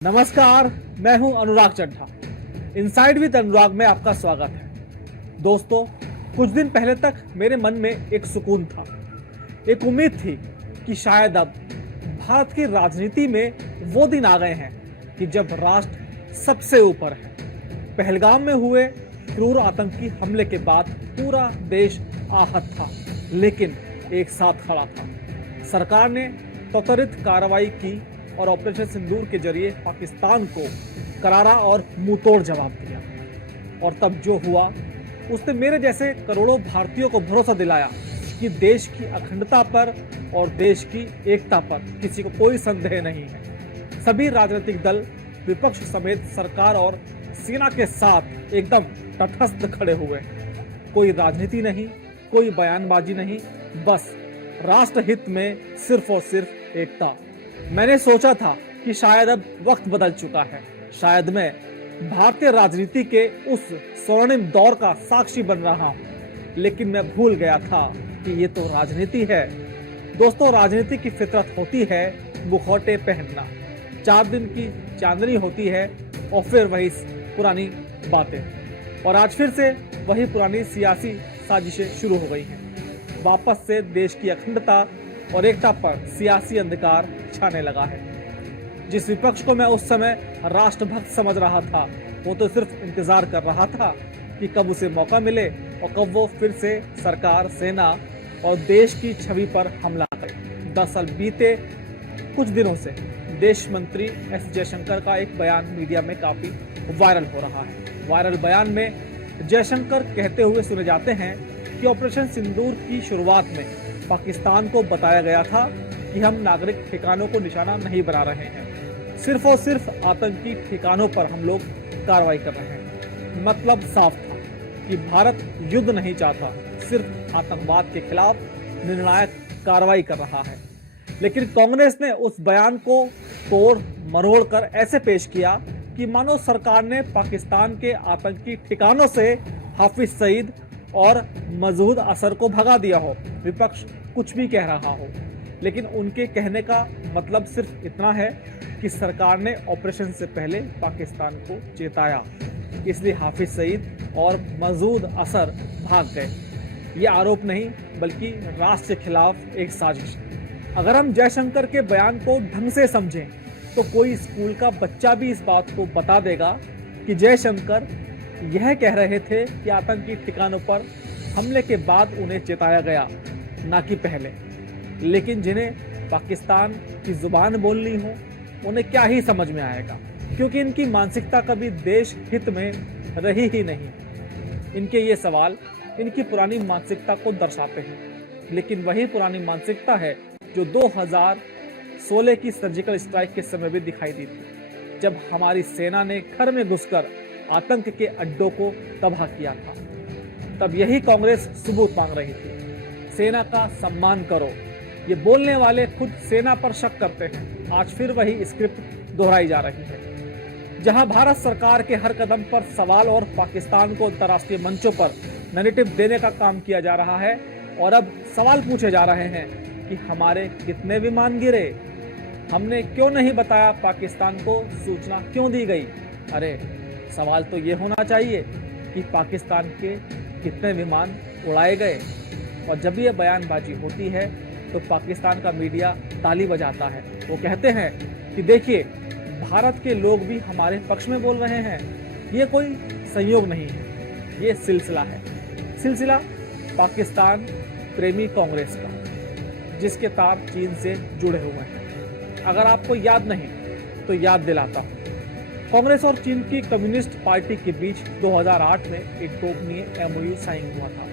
नमस्कार, मैं हूं अनुराग चड्ढा। इनसाइड विद अनुराग में आपका स्वागत है। दोस्तों, कुछ दिन पहले तक मेरे मन में एक सुकून था, एक उम्मीद थी कि शायद अब भारत की राजनीति में वो दिन आ गए हैं कि जब राष्ट्र सबसे ऊपर है। पहलगाम में हुए क्रूर आतंकी हमले के बाद पूरा देश आहत था, लेकिन एक साथ खड़ा था। सरकार ने त्वरित कार्रवाई की और ऑपरेशन सिंदूर के जरिए पाकिस्तान को करारा और मुंहतोड़ जवाब दिया। और तब जो हुआ, उसने मेरे जैसे करोड़ों भारतीयों को भरोसा दिलाया कि देश की अखंडता पर और देश की एकता पर किसी को कोई संदेह नहीं है। सभी राजनीतिक दल, विपक्ष समेत सरकार और सेना के साथ एकदम तटस्थ खड़े हुए। कोई राजनीति नहीं, कोई बयानबाजी नहीं, बस राष्ट्र हित में सिर्फ और सिर्फ एकता। मैंने सोचा था कि शायद अब वक्त बदल चुका है, शायद मैं भारतीय राजनीति के उस स्वर्णिम दौर का साक्षी बन रहा हूं, लेकिन मैं भूल गया था कि ये तो राजनीति है। दोस्तों, राजनीति की फितरत होती है मुखौटे पहनना, 4 दिन की चांदनी होती है और फिर वही पुरानी बातें। और आज फिर से वही पुरानी सियासी साजिशें शुरू हो गई हैं। वापस से देश की अखंडता और एकता पर सियासी अंधकार छाने लगा है। जिस विपक्ष को मैं उस समय राष्ट्रभक्त समझ रहा था, वो तो सिर्फ इंतजार कर रहा था कि कब उसे मौका मिले और कब वो फिर से सरकार, सेना और देश की छवि पर हमला करे। दरअसल बीते कुछ दिनों से विदेश मंत्री एस जयशंकर का एक बयान मीडिया में काफी वायरल हो रहा है। वायरल बयान में जयशंकर कहते हुए सुने जाते हैं कि ऑपरेशन सिंदूर की शुरुआत में पाकिस्तान को बताया गया था कि हम नागरिक ठिकानों को निशाना नहीं बना रहे हैं, सिर्फ और सिर्फ आतंकी ठिकानों पर हम लोग कार्रवाई कर रहे हैं। मतलब साफ था कि भारत युद्ध नहीं चाहता, सिर्फ आतंकवाद के खिलाफ निर्णायक कार्रवाई कर रहा है। लेकिन कांग्रेस ने उस बयान को तोड़ मरोड़ कर ऐसे पेश किया कि मानो सरकार ने पाकिस्तान के आतंकी ठिकानों से हाफिज सईद और मसूद अजहर को भगा दिया हो। विपक्ष कुछ भी कह रहा हो, लेकिन उनके कहने का मतलब सिर्फ इतना है कि सरकार ने ऑपरेशन से पहले पाकिस्तान को चेताया, इसलिए हाफिज सईद और मसूद अजहर भाग गए। ये आरोप नहीं, बल्कि राष्ट्र के खिलाफ एक साजिश। अगर हम जयशंकर के बयान को ढंग से समझें तो कोई स्कूल का बच्चा भी इस बात को बता देगा कि जयशंकर यह कह रहे थे कि आतंकी ठिकानों पर हमले के बाद उन्हें चेताया गया, ना कि पहले। लेकिन जिन्हें पाकिस्तान की जुबान बोलनी हो, उन्हें क्या ही समझ में आएगा, क्योंकि इनकी मानसिकता कभी देश हित में रही ही नहीं। इनके ये सवाल इनकी पुरानी मानसिकता को दर्शाते हैं, लेकिन वही पुरानी मानसिकता है जो 2016 की सर्जिकल स्ट्राइक के समय भी दिखाई दी थी, जब हमारी सेना ने घर में घुसकर आतंक के अड्डों को तबाह किया था। तब यही कांग्रेस सबूत मांग रही थी, सेना का सम्मान करो। ये बोलने वाले खुद सेना पर शक करते हैं। आज फिर वही स्क्रिप्ट दोहराई जा रही है, जहां भारत सरकार के हर कदम पर सवाल और पाकिस्तान को अंतर्राष्ट्रीय मंचों पर नैरेटिव देने का काम किया जा रहा है। और अब सवाल पूछे जा रहे हैं कि हमारे कितने विमान गिरे, हमने क्यों नहीं बताया, पाकिस्तान को सूचना क्यों दी गई। अरे, सवाल तो ये होना चाहिए कि पाकिस्तान के कितने विमान उड़ाए गए। और जब ये बयानबाजी होती है तो पाकिस्तान का मीडिया ताली बजाता है। वो कहते हैं कि देखिए, भारत के लोग भी हमारे पक्ष में बोल रहे हैं। ये कोई संयोग नहीं है, ये सिलसिला है, सिलसिला पाकिस्तान प्रेमी कांग्रेस का, जिसके तार चीन से जुड़े हुए हैं। अगर आपको याद नहीं तो याद दिलाता हूँ, कांग्रेस और चीन की कम्युनिस्ट पार्टी के बीच 2008 में एक गोपनीय MOU साइन हुआ था।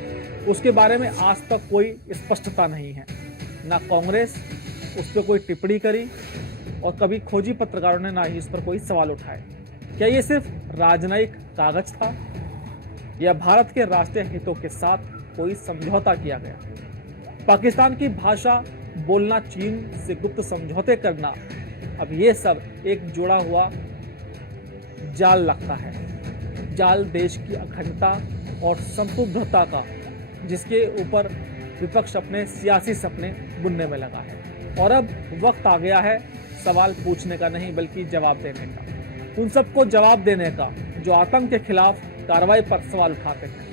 उसके बारे में आज तक कोई स्पष्टता नहीं है, ना कांग्रेस उस पर कोई टिप्पणी करी और कभी खोजी पत्रकारों ने ना ही इस पर कोई सवाल उठाए। क्या ये सिर्फ राजनयिक कागज था या भारत के राष्ट्रीय हितों के साथ कोई समझौता किया गया? पाकिस्तान की भाषा बोलना, चीन से गुप्त समझौते करना, अब ये सब एक जुड़ा हुआ जाल लगता है। जाल देश की अखंडता और संप्रभुता का, जिसके ऊपर विपक्ष अपने सियासी सपने बुनने में लगा है। और अब वक्त आ गया है सवाल पूछने का नहीं बल्कि जवाब देने का। उन सबको जवाब देने का जो आतंक के खिलाफ कार्रवाई पर सवाल उठाते हैं,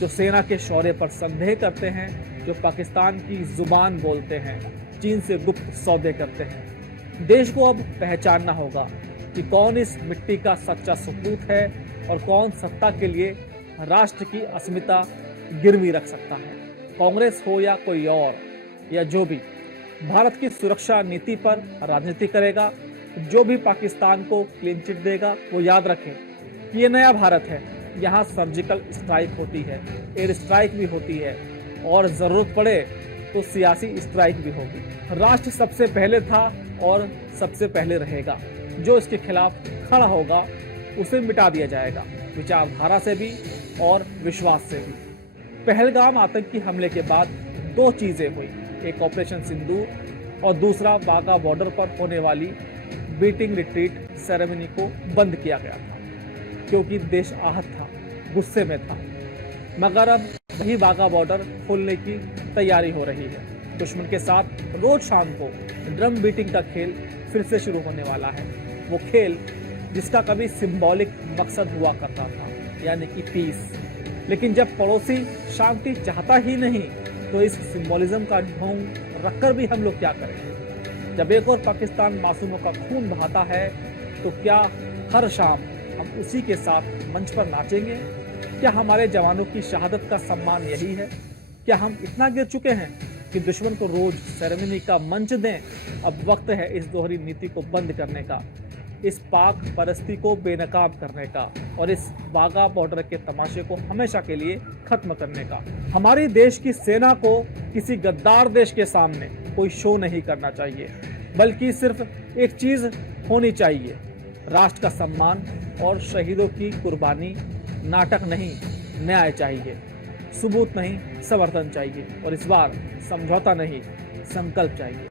जो सेना के शौर्य पर संदेह करते हैं, जो पाकिस्तान की जुबान बोलते हैं, चीन से गुप्त सौदे करते हैं। देश को अब पहचानना होगा कि कौन इस मिट्टी का सच्चा सपूत है और कौन सत्ता के लिए राष्ट्र की अस्मिता गिरवी रख सकता है। कांग्रेस हो या कोई और या जो भी भारत की सुरक्षा नीति पर राजनीति करेगा, जो भी पाकिस्तान को क्लीन चिट देगा, वो याद रखें कि ये नया भारत है। यहाँ सर्जिकल स्ट्राइक होती है, एयर स्ट्राइक भी होती है और जरूरत पड़े तो सियासी स्ट्राइक भी होगी। राष्ट्र सबसे पहले था और सबसे पहले रहेगा। जो इसके खिलाफ खड़ा होगा उसे मिटा दिया जाएगा, विचारधारा से भी और विश्वास से भी। पहलगाम आतंकी हमले के बाद दो चीजें हुई, एक ऑपरेशन सिंदूर और दूसरा वाघा बॉर्डर पर होने वाली बीटिंग रिट्रीट सेरेमनी को बंद किया गया था, क्योंकि देश आहत था, गुस्से में था। मगर अब वही वाघा बॉर्डर खोलने की तैयारी हो रही है। दुश्मन के साथ रोज शाम को ड्रम बीटिंग का खेल फिर से शुरू होने वाला है। वो खेल जिसका कभी सिंबॉलिक मकसद हुआ करता था, यानी कि पीस। लेकिन जब पड़ोसी शांति चाहता ही नहीं तो इस सिंबोलिज्म का ढोंग रखकर भी हम लोग क्या करें। जब एक और पाकिस्तान मासूमों का खून बहाता है तो क्या हर शाम हम उसी के साथ मंच पर नाचेंगे? क्या हमारे जवानों की शहादत का सम्मान यही है? क्या हम इतना गिर चुके हैं कि दुश्मन को रोज सेरेमनी का मंच दें? अब वक्त है इस दोहरी नीति को बंद करने का, इस पाक परस्ती को बेनकाब करने का और इस वाघा बॉर्डर के तमाशे को हमेशा के लिए खत्म करने का। हमारी देश की सेना को किसी गद्दार देश के सामने कोई शो नहीं करना चाहिए, बल्कि सिर्फ एक चीज होनी चाहिए, राष्ट्र का सम्मान और शहीदों की कुर्बानी। नाटक नहीं, न्याय चाहिए, सबूत नहीं, समर्थन चाहिए और इस बार समझौता नहीं, संकल्प चाहिए।